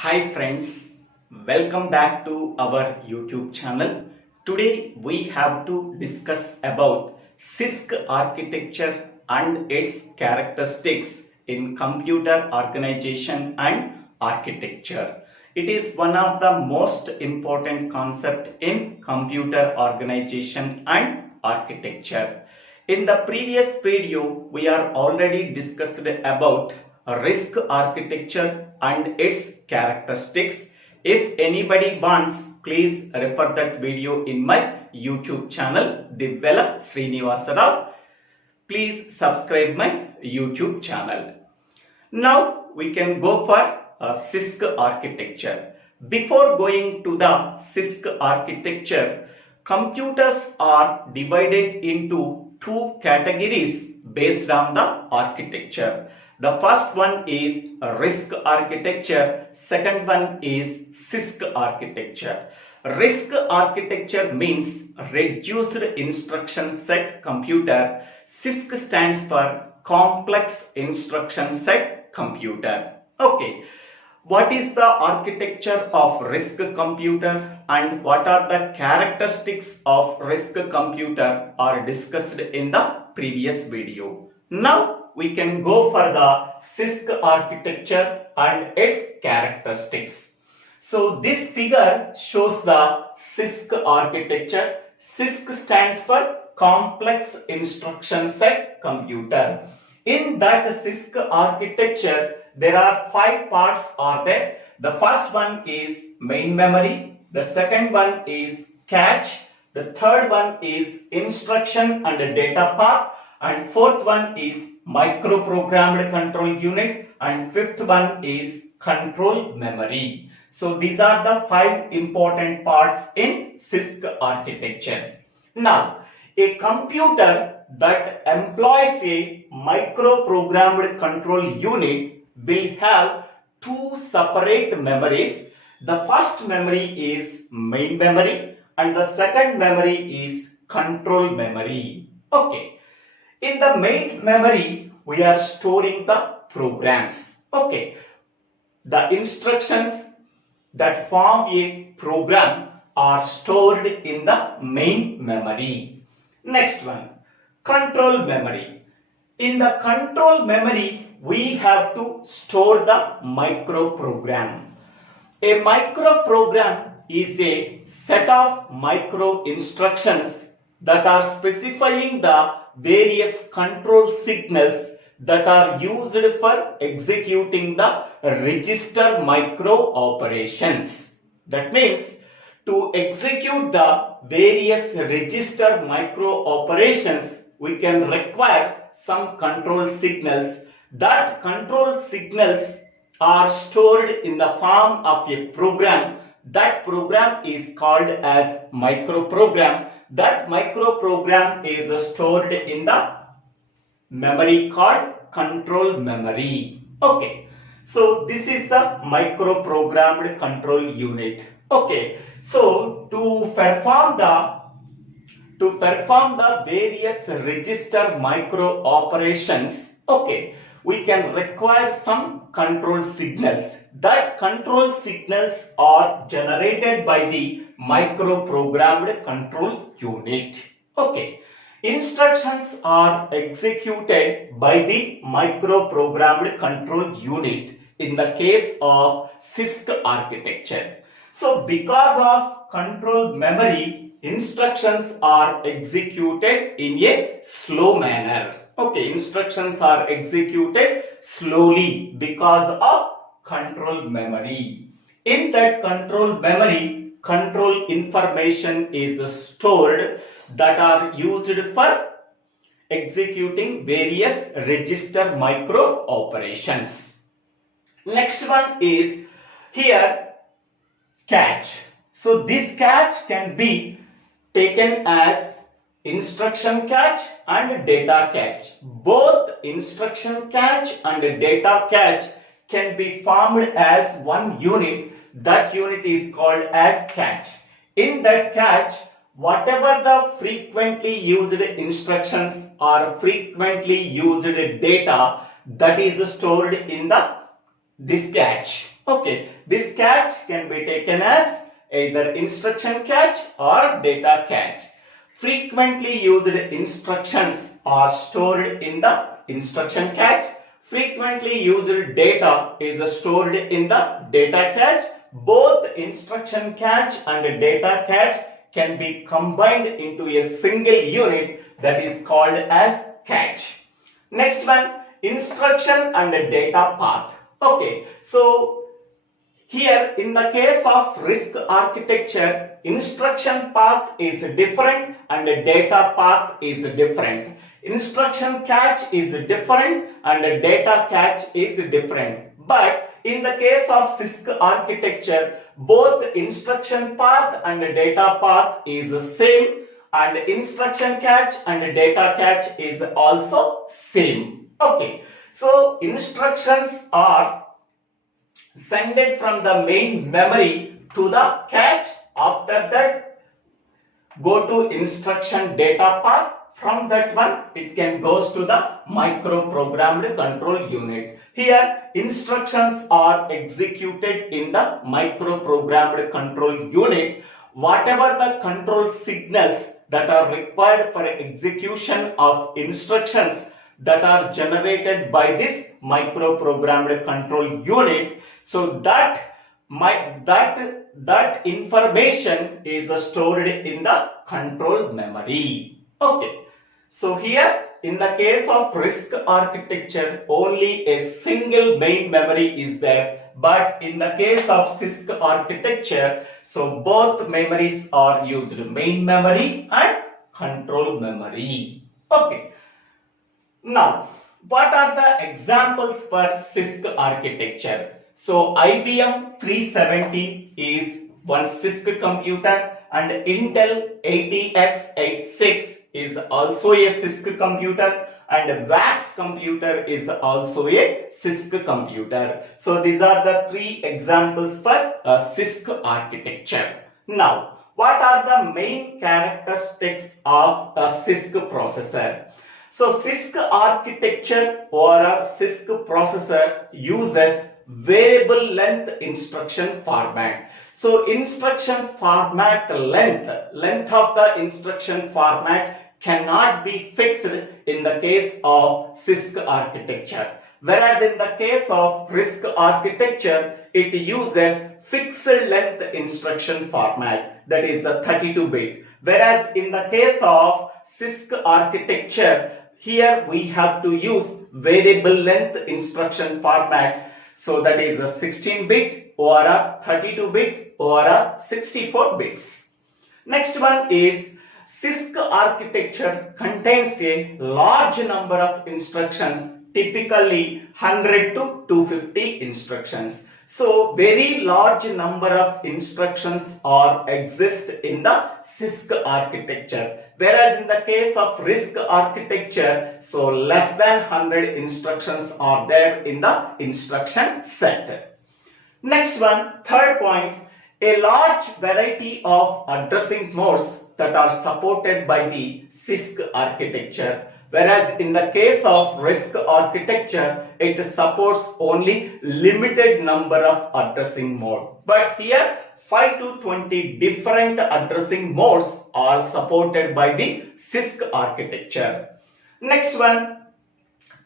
Hi friends, welcome back to our YouTube channel. Today we have to discuss about CISC architecture and its characteristics in computer organization and architecture. It is one of the most important concept in computer organization and architecture. In the previous video, we are already discussed about RISC architecture and its characteristics. If anybody wants, please refer that video in my YouTube channel, Divvela Srinivasa Rao. Please subscribe my YouTube channel. Now we can go for CISC architecture. Before going to the CISC architecture, computers are divided into two categories based on the architecture. The first one is RISC architecture, second one is CISC architecture. RISC architecture means reduced instruction set computer. CISC stands for complex instruction set computer. Okay, what is the architecture of RISC computer and what are the characteristics of RISC computer are discussed in the previous video. Now we can go for the CISC architecture and its characteristics. So this figure shows the CISC architecture. CISC stands for complex instruction set computer. In that CISC architecture, there are 5 parts are there. The first one is main memory, the second one is cache, the third one is instruction and data path, and fourth one is microprogrammed control unit, and fifth one is control memory. So these are the 5 important parts in CISC architecture. Now, a computer that employs a microprogrammed control unit will have 2 separate memories. The first memory is main memory and the second memory is control memory. Okay. In the main memory, we are storing the programs. Okay. The instructions that form a program are stored in the main memory. Next one, control memory. In the control memory, we have to store the microprogram. A microprogram is a set of micro instructions that are specifying the various control signals that are used for executing the register micro operations. That means to execute the various register micro operations, we can require some control signals. That control signals are stored in the form of a program. That program is called as microprogram. That microprogram is stored in the memory called control memory. Okay, so this is the microprogrammed control unit. Okay, so to perform the various register micro operations, okay, we can require some control signals. That control signals are generated by the microprogrammed control unit. Okay. Instructions are executed by the microprogrammed control unit in the case of CISC architecture. So because of control memory, instructions are executed in a slow manner. Okay, instructions are executed slowly because of control memory. In that control memory, control information is stored that are used for executing various register micro operations. Next one is here cache. So this cache can be taken as instruction cache and data cache. Both instruction cache and data cache can be formed as one unit. That unit is called as cache. In that cache, whatever the frequently used instructions or frequently used data that is stored in the this catch. Okay, this catch can be taken as either instruction catch or data catch. Frequently used instructions are stored in the instruction catch. Frequently used data is stored in the data catch. Both instruction catch and data catch can be combined into a single unit that is called as catch. Next one, instruction and data path. Okay, so here in the case of RISC architecture, instruction path is different and data path is different. Instruction catch is different and data catch is different. But in the case of CISC architecture, both instruction path and data path is same, and instruction catch and data catch is also same. Okay, so instructions are sent from the main memory to the catch. After that, go to instruction data path. From that one, it can goes to the microprogrammed control unit. Here, instructions are executed in the microprogrammed control unit. Whatever the control signals that are required for execution of instructions that are generated by this microprogrammed control unit, so that information is stored in the control memory. Okay, so here in the case of RISC architecture, only a single main memory is there, but in the case of CISC architecture, so both memories are used, main memory and control memory. Okay, now what are the examples for CISC architecture? So IBM 370 is one CISC computer, and Intel 80x86 is also a CISC computer, and VAX computer is also a CISC computer. So these are the three examples for CISC architecture. Now, what are the main characteristics of a CISC processor? So CISC architecture or a CISC processor uses variable length instruction format. So instruction format length of the instruction format cannot be fixed in the case of CISC architecture. Whereas in the case of RISC architecture, it uses fixed length instruction format, that is a 32-bit. Whereas in the case of CISC architecture, here we have to use variable length instruction format. So that is a 16-bit or a 32-bit or a 64 bits. Next one is CISC architecture contains a large number of instructions, typically 100 to 250 instructions. So very large number of instructions exist in the CISC architecture. Whereas in the case of RISC architecture, so less than 100 instructions are there in the instruction set. Next one, third point, a large variety of addressing modes that are supported by the CISC architecture. Whereas in the case of RISC architecture, it supports only limited number of addressing mode. But here 5 to 20 different addressing modes are supported by the CISC architecture. Next one,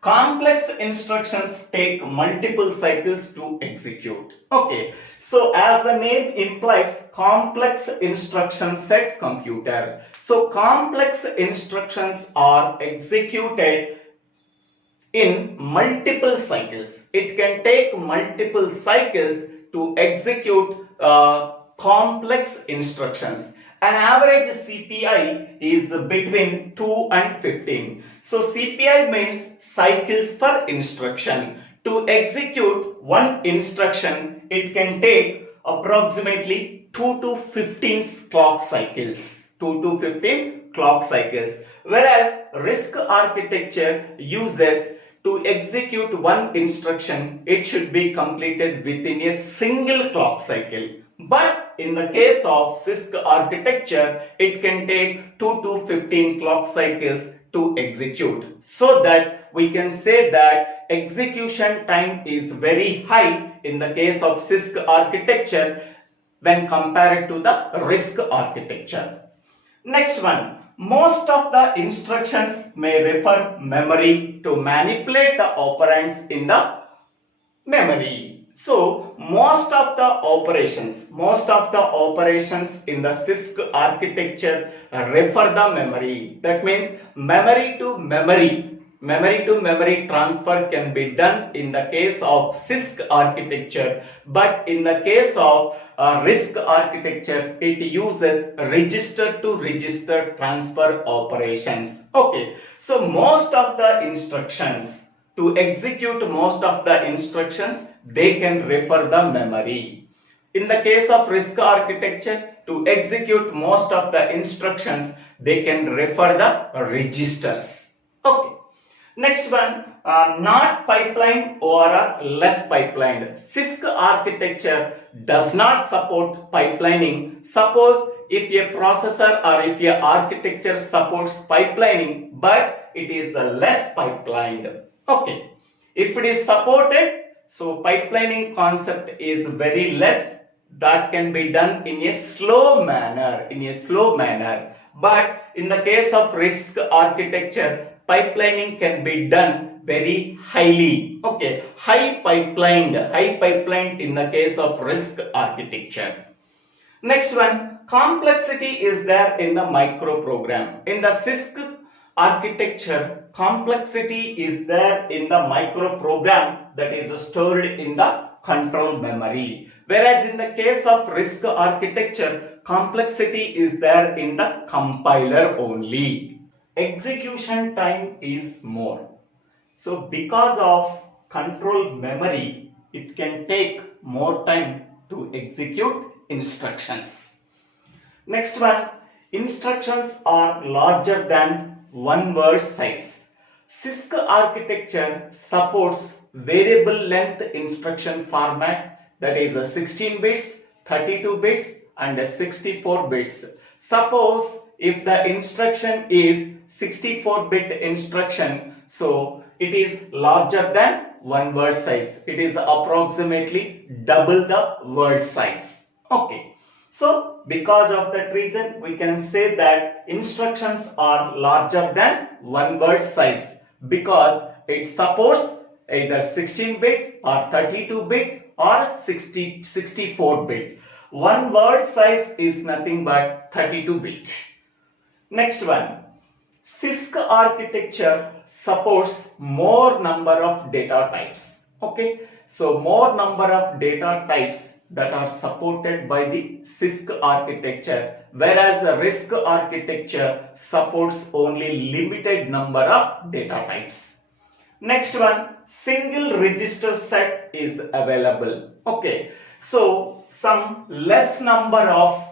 complex instructions take multiple cycles to execute. Okay, so as the name implies, complex instruction set computer. So complex instructions are executed in multiple cycles. It can take multiple cycles to execute complex instructions. An average CPI is between 2 and 15. So CPI means cycles per instruction. To execute one instruction, it can take approximately 2 to 15 clock cycles. 2 to 15 clock cycles. Whereas RISC architecture uses, to execute one instruction, it should be completed within a single clock cycle. But in the case of CISC architecture, it can take 2 to 15 clock cycles to execute. So that we can say that execution time is very high in the case of CISC architecture when compared to the RISC architecture. Next one, most of the instructions may refer memory to manipulate the operands in the memory. So most of the operations in the CISC architecture refer the memory. That means memory to memory transfer can be done in the case of CISC architecture, but in the case of RISC architecture it uses register to register transfer operations. Okay, so most of the instructions, to execute most of the instructions, they can refer the memory. In the case of RISC architecture, to execute most of the instructions, they can refer the registers. Okay. Next one, not pipeline or less pipelined. CISC architecture does not support pipelining. Suppose if a processor or if a architecture supports pipelining, but it is less pipelined. Okay, if it is supported, so pipelining concept is very less. That can be done in a slow manner, But in the case of RISC architecture, pipelining can be done very highly. Okay, high pipelined in the case of RISC architecture. Next one, complexity is there in the microprogram. In the CISC architecture, complexity is there in the microprogram that is stored in the control memory. Whereas in the case of RISC architecture, complexity is there in the compiler only. Execution time is more. So because of control memory, it can take more time to execute instructions. Next one, instructions are larger than one word size. CISC architecture supports variable length instruction format, that is 16 bits, 32 bits and 64 bits. Suppose if the instruction is 64-bit instruction, so it is larger than one word size. It is approximately double the word size. Okay. So because of that reason, we can say that instructions are larger than one word size because it supports either 16-bit or 32-bit or 64-bit. One word size is nothing but 32-bit. Next one, CISC architecture supports more number of data types. Okay, so more number of data types that are supported by the CISC architecture, whereas the RISC architecture supports only limited number of data types. Next one, single register set is available. Okay, so some less number of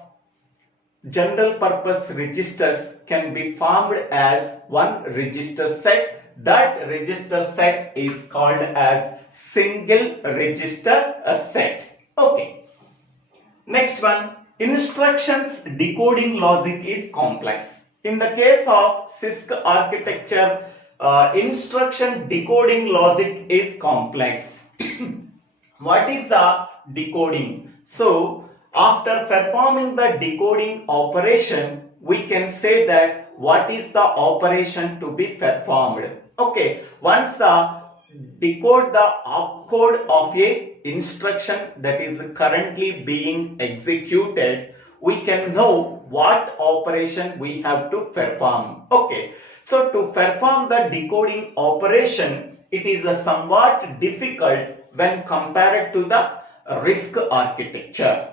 general purpose registers can be formed as one register set. That register set is called as single register set. Okay. Next one, instructions decoding logic is complex. In the case of CISC architecture, instruction decoding logic is complex. What is the decoding? So after performing the decoding operation, we can say that what is the operation to be performed. Okay, once the decode the opcode of a instruction that is currently being executed, we can know what operation we have to perform. Okay, so to perform the decoding operation, it is somewhat difficult when compared to the RISC architecture.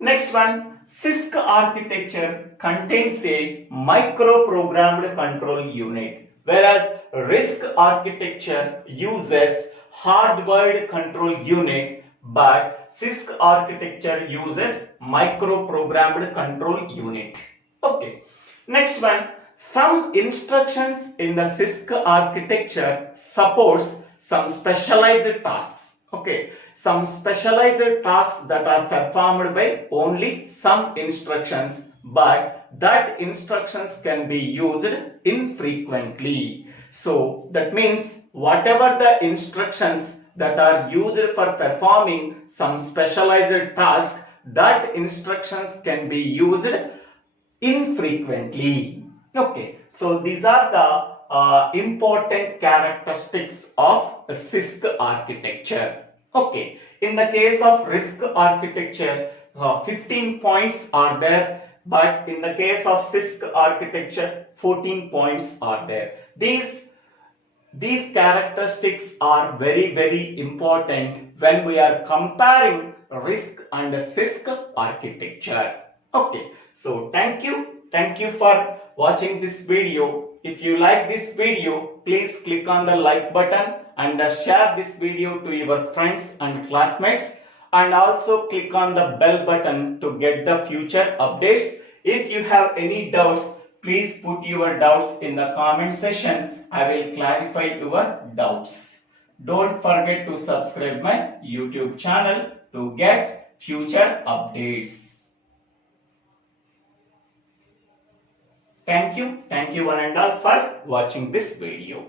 Next one, CISC architecture contains a microprogrammed control unit, whereas RISC architecture uses hardwired control unit, but CISC architecture uses microprogrammed control unit. Okay. Next one, some instructions in the CISC architecture supports some specialized tasks. Okay, some specialized tasks that are performed by only some instructions, but that instructions can be used infrequently. So that means whatever the instructions that are used for performing some specialized task, that instructions can be used infrequently. Okay, so these are the important characteristics of CISC architecture. Okay, in the case of RISC architecture, 15 points are there, but in the case of CISC architecture, 14 points are there. These characteristics are very important when we are comparing RISC and CISC architecture. Okay, so thank you for watching this video. If you like this video, please click on the like button and share this video to your friends and classmates, and also click on the bell button to get the future updates. If you have any doubts, please put your doubts in the comment section. I will clarify your doubts. Don't forget to subscribe my YouTube channel to get future updates. Thank you one and all for watching this video.